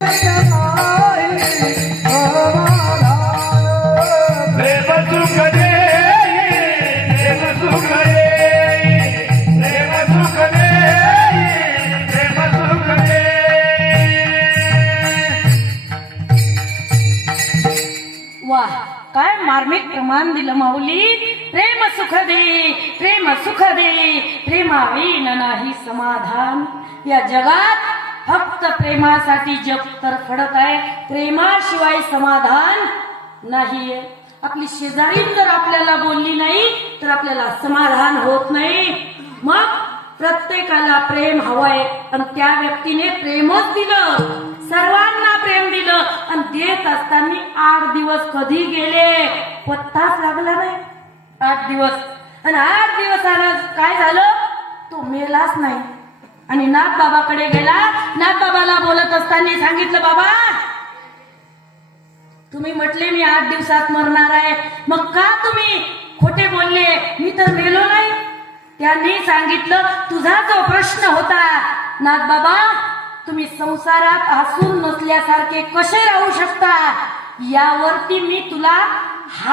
वाह, काय मार्मिक प्रमाण दिलं माऊली. प्रेम सुख दे, प्रेम सुख दे, प्रेमाविन नाही समाधान. या जगात फक्त प्रेमासाठी जग तरफडत आहे, प्रेमाशिवाय समाधान नाहीये. आपली शेजारी जर आपल्याला बोलली नाही तर आपल्याला समाधान होत नाही. मग प्रत्येकाला प्रेम हवंय आणि त्या व्यक्तीने प्रेमच दिलं, सर्वांना प्रेम दिलं आणि देत असताना 8 दिवस कधी गेले पत्ताच लागला नाही. 8 दिवस आणि 8 दिवसानं काय झालं, तो मेलाच नाही. आणि नाथबाबाकडे गेला. नाथबाबाला बोलत असताना सांगितलं, बाबा तुम्ही म्हटले मी 8 दिवसात मरणार आहे, मग का तुम्ही खोटे बोलले, मी तर मेलो नाही. त्यांनी सांगितलं, तुझा जो प्रश्न होता नाथबाबा, तुम्ही संसारात हसून नसल्यासारखे कसे राहू शकता, यावरती मी तुला